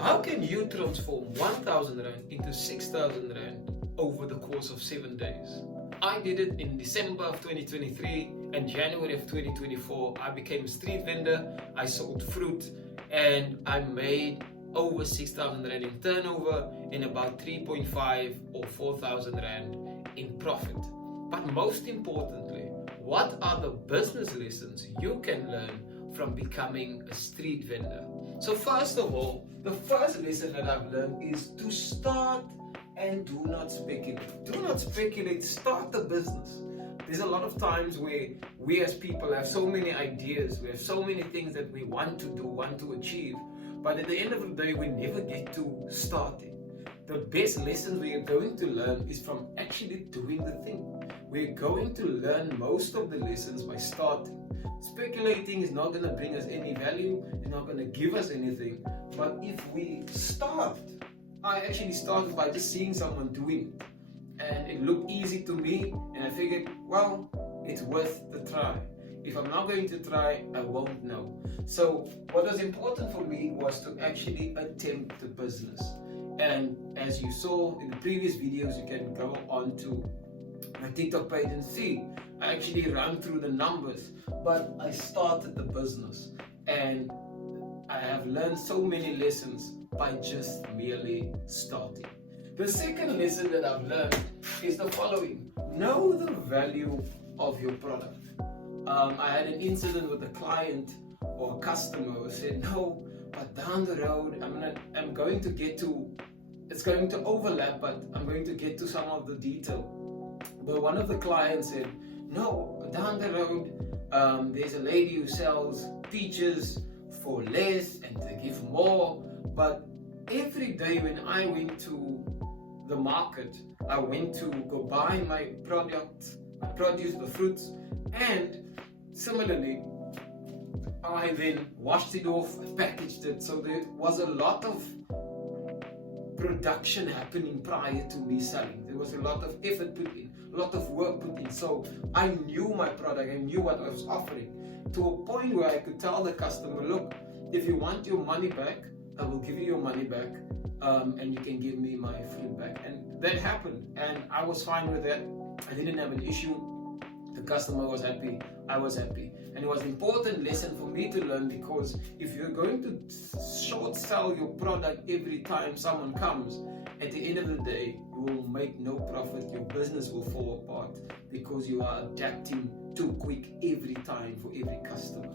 How can you transform 1,000 Rand into 6,000 Rand over the course of 7 days? I did it in December of 2023 and January of 2024. I became a street vendor, I sold fruit, and I made over 6,000 Rand in turnover and about 3.5 or 4,000 Rand in profit. But most importantly, what are the business lessons you can learn from becoming a street vendor? So first of all, the first lesson that I've learned is to start and do not speculate. Do not speculate, start the business. There's a lot of times where we as people have so many ideas, we have so many things that we want to do, want to achieve, but at the end of the day, we never get to start it. The best lessons we are going to learn is from actually doing the thing. We're going to learn most of the lessons by starting. Speculating is not going to bring us any value, it's not going to give us anything, but if we start, I actually started by just seeing someone doing it, and it looked easy to me, and I figured, well, it's worth the try. If I'm not going to try, I won't know. So what was important for me was to actually attempt the business. And as you saw in the previous videos, you can go on to my TikTok page and see, I actually ran through the numbers, but I started the business, and I have learned so many lessons by just merely starting. The second lesson that I've learned is the following: know the value of your product. I had an incident with a client or a customer who said, no, but down the road, I'm going to get to, it's going to overlap, but I'm going to get to some of the detail. But one of the clients said, no, down the road, there's a lady who sells peaches for less and they give more. But every day when I went to the market, I went to go buy my product, my produce, the fruits, and similarly, I then washed it off, packaged it. So there was a lot of production happening prior to me selling. There was a lot of effort put in, a lot of work put in. So I knew my product, I knew what I was offering, to a point where I could tell the customer, look, if you want your money back, I will give you your money back, and you can give me my fruit back. And that happened, and I was fine with that. I didn't have an issue. The customer was happy, I was happy. And it was an important lesson for me to learn, because if you're going to short sell your product every time someone comes, at the end of the day, you will make no profit. Your business will fall apart because you are adapting too quick every time for every customer.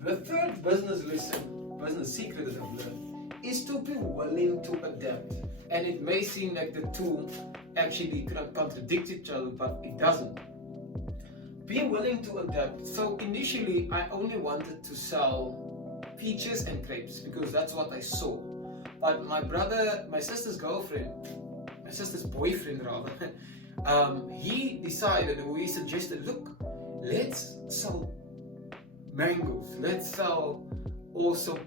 The third business lesson, business secret that I've learned, is to be willing to adapt. And it may seem like the two actually contradict each other, but it doesn't. Be willing to adapt. So initially, I only wanted to sell peaches and grapes because that's what I saw. But my sister's girlfriend, my sister's boyfriend rather, he decided, or he suggested, look, let's sell mangoes, let's sell also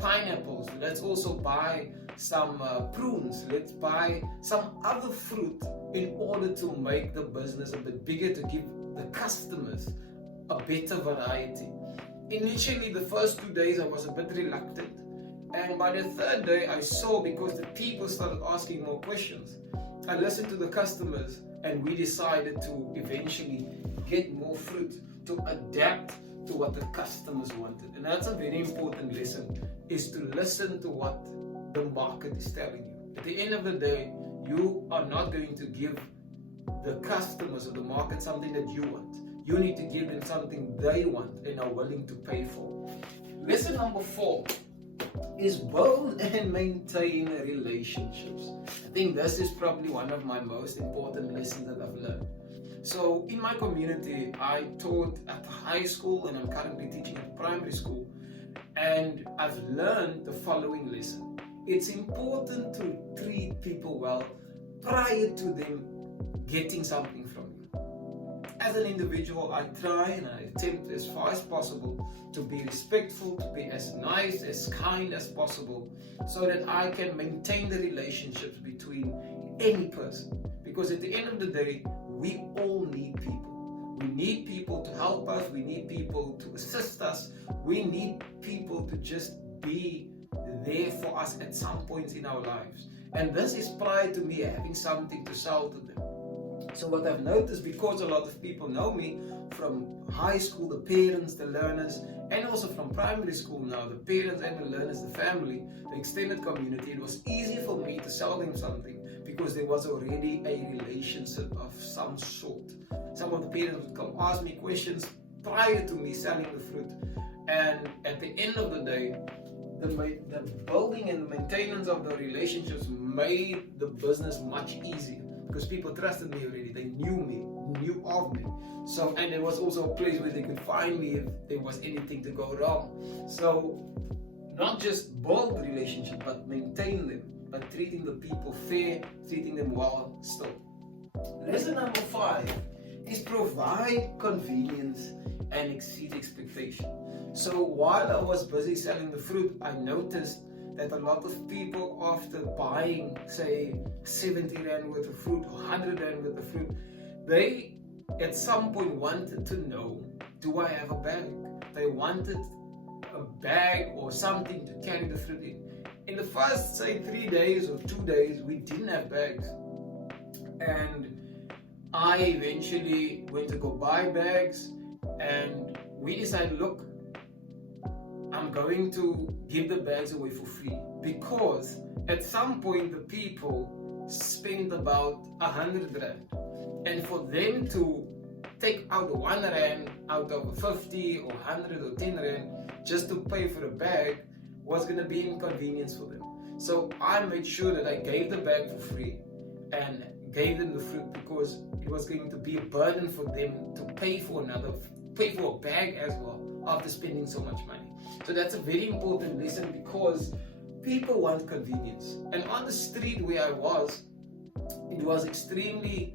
pineapples, let's also buy some prunes, let's buy some other fruit in order to make the business a bit bigger, to give the customers a better variety. Initially, the first 2 days I was a bit reluctant, and by the third day I saw, because the people started asking more questions, I listened to the customers, and we decided to eventually get more fruit, to adapt to what the customers wanted. And that's a very important lesson, is to listen to what the market is telling you. At the end of the day, you are not going to give the customers or the market something that you want. You need to give them something they want and are willing to pay for. Lesson number 4 is build and maintain relationships. I think this is probably one of my most important lessons that I've learned. So in my community, I taught at high school, and I'm currently teaching at primary school, and I've learned the following lesson. It's important to treat people well prior to them getting something from you. As an individual, I try and I attempt as far as possible to be respectful, to be as nice, as kind as possible, so that I can maintain the relationships between any person. Because at the end of the day, we all need people. We need people to help us, we need people to assist us, we need people to just be there for us at some points in our lives. And this is prior to me having something to sell to them. So what I've noticed, because a lot of people know me from high school, the parents, the learners, and also from primary school now, the parents and the learners, the family, the extended community, it was easy for me to sell them something because there was already a relationship of some sort. Some of the parents would come ask me questions prior to me selling the fruit. And at the end of the day, the building and the maintenance of the relationships made the business much easier because people trusted me already. They knew of me. So, and there was also a place where they could find me if there was anything to go wrong. So, not just build relationships, but maintain them by treating the people fair, treating them well still. Lesson number 5 is provide convenience and exceed expectation. So while I was busy selling the fruit, I noticed that a lot of people, after buying, say, 70 Rand worth of fruit or 100 Rand worth of fruit, they at some point wanted to know, do I have a bag? They wanted a bag or something to carry the fruit in. In the first, say, 3 days or 2 days, we didn't have bags. And I eventually went to go buy bags, and we decided, look, I'm going to give the bags away for free, because at some point the people spent about 100 Rand, and for them to take out 1 Rand out of 50 or 100 or 10 Rand just to pay for a bag was going to be inconvenience for them. So I made sure that I gave the bag for free and gave them the fruit, because it was going to be a burden for them to pay for a bag as well after spending so much money. So that's a very important lesson, because people want convenience. And on the street where I was, it was extremely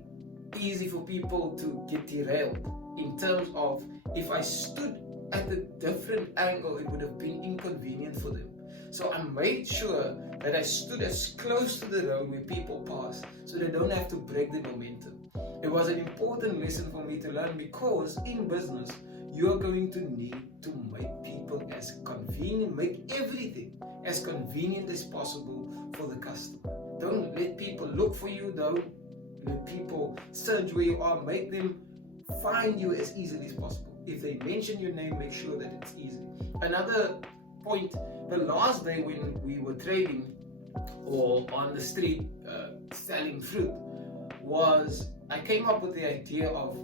easy for people to get derailed in terms of, if I stood at a different angle, it would have been inconvenient for them. So I made sure that I stood as close to the road where people pass, so they don't have to break the momentum. It was an important lesson for me to learn, because in business, you are going to need to make people as convenient, make everything as convenient as possible for the customer. Don't let people look for you, don't let people search where you are, make them find you as easily as possible. If they mention your name, make sure that it's easy. Another point, the last day when we were trading or on the street selling fruit, was I came up with the idea of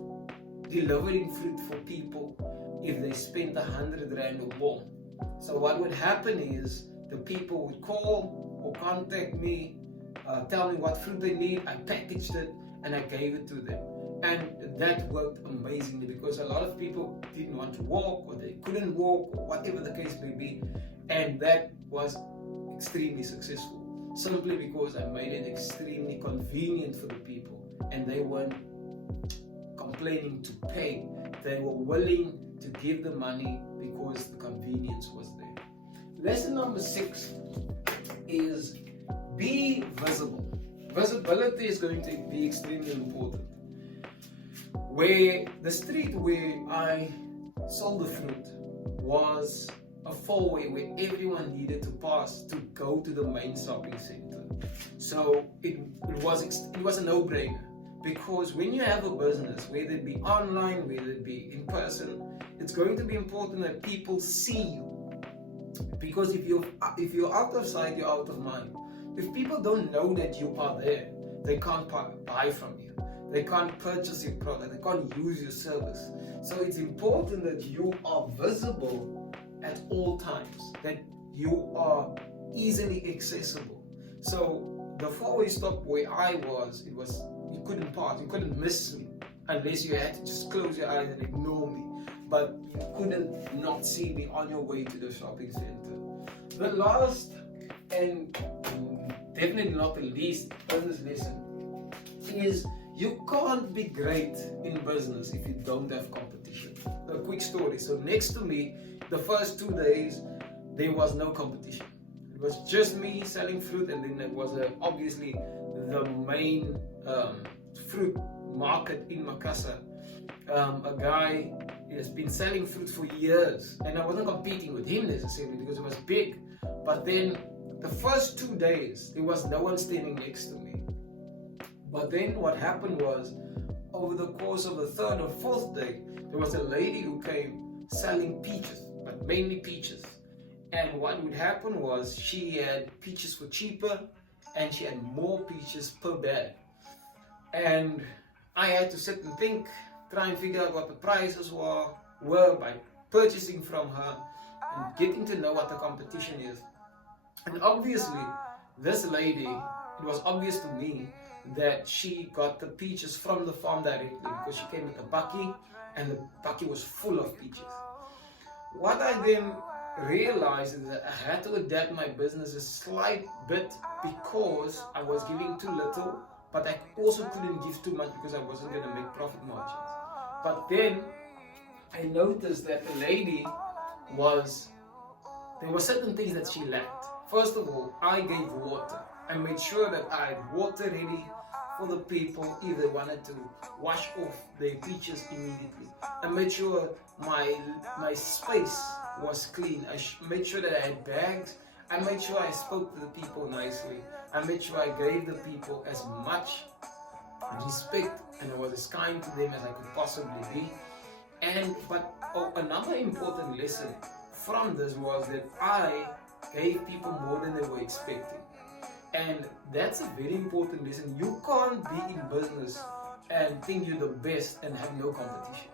delivering fruit for people if they spent 100 Rand or more. So what would happen is the people would call or contact me, tell me what fruit they need, I packaged it and I gave it to them. And that worked amazingly, because a lot of people didn't want to walk, or they couldn't walk, or whatever the case may be, and that was extremely successful, simply because I made it extremely convenient for the people, and they weren't complaining to pay. They were willing to give the money because the convenience was there. Lesson number 6 is be visible. Visibility is going to be extremely important. Where the street where I sold the fruit was a four-way where everyone needed to pass to go to the main shopping center. So it was a no-brainer, because when you have a business, whether it be online, whether it be in person, it's going to be important that people see you. Because if you're out of sight, you're out of mind. If people don't know that you are there, they can't buy from you. They can't purchase your product. They can't use your service. So it's important that you are visible at all times, that you are easily accessible. So the four-way stop where I was, you couldn't pass, you couldn't miss me unless you had to just close your eyes and ignore me. But you couldn't not see me on your way to the shopping center. The last and definitely not the least business lesson is you can't be great in business if you don't have competition. A quick story. So next to me, the first 2 days, there was no competition. It was just me selling fruit, and then there was obviously the main fruit market in Makassar. A guy He has been selling fruit for years, and I wasn't competing with him necessarily because it was big. But then the first 2 days, there was no one standing next to me. But then what happened was, over the course of the third or fourth day, there was a lady who came selling peaches, but mainly peaches. And what would happen was, she had peaches for cheaper, and she had more peaches per bag. And I had to sit and think, try and figure out what the prices were by purchasing from her and getting to know what the competition is. And obviously, this lady, it was obvious to me that she got the peaches from the farm directly, because she came with a bakkie, and the bakkie was full of peaches. What I then realized is that I had to adapt my business a slight bit, because I was giving too little, but I also couldn't give too much because I wasn't going to make profit margins. But then I noticed that the lady there were certain things that she lacked. First of all, I gave water. I made sure that I had water ready for the people if they wanted to wash off their peaches immediately. I made sure my space was clean. I made sure that I had bags. I made sure I spoke to the people nicely. I made sure I gave the people as much respect, and I was as kind to them as I could possibly be. But another important lesson from this was that I gave people more than they were expecting. And that's a very important lesson. You can't be in business and think you're the best and have no competition.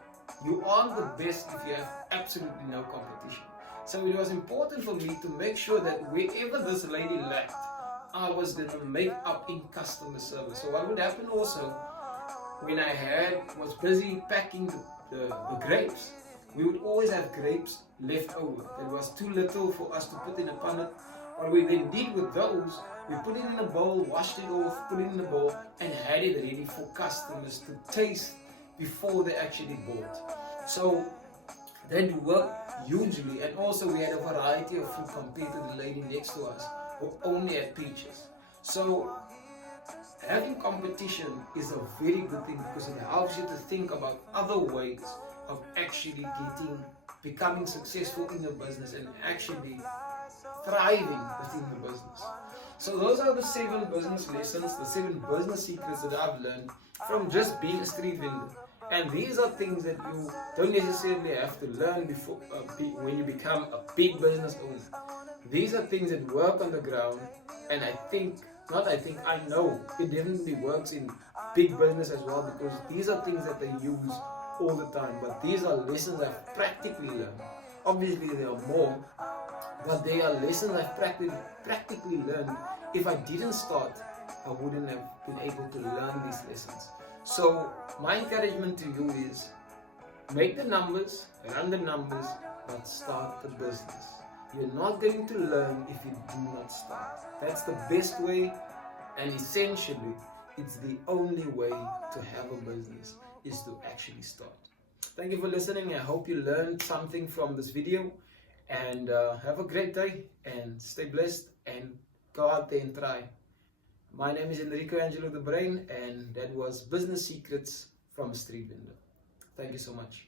You aren't the best if you have absolutely no competition. So it was important for me to make sure that wherever this lady lacked, I was going to make up in customer service. So what would happen also, when I was busy packing the grapes, we would always have grapes left over. It was too little for us to put in a punnet. What we then did with those, we put it in a bowl, washed it off, put it in the bowl, and had it ready for customers to taste before they actually bought. So that worked hugely. And also we had a variety of fruit compared to the lady next to us who only had peaches. So having competition is a very good thing, because it helps you to think about other ways of actually becoming successful in your business and actually thriving within the business. So those are the 7 business lessons, the 7 business secrets that I've learned from just being a street vendor. And these are things that you don't necessarily have to learn before when you become a big business owner. These are things that work on the ground, and I know it definitely works in big business as well, because these are things that they use all the time. But these are lessons I've practically learned. Obviously there are more, but they are lessons I've practically learned. If I didn't start, I wouldn't have been able to learn these lessons. So my encouragement to you is, make the numbers, run the numbers, but start the business. You're not going to learn if you do not start. That's the best way, and essentially it's the only way to have a business, is to actually start. Thank you for listening. I hope you learned something from this video, and have a great day, and stay blessed, and go out there and try. My name is Enrico Angelo the Brain, and that was Business Secrets from a Street Vendor. Thank you so much.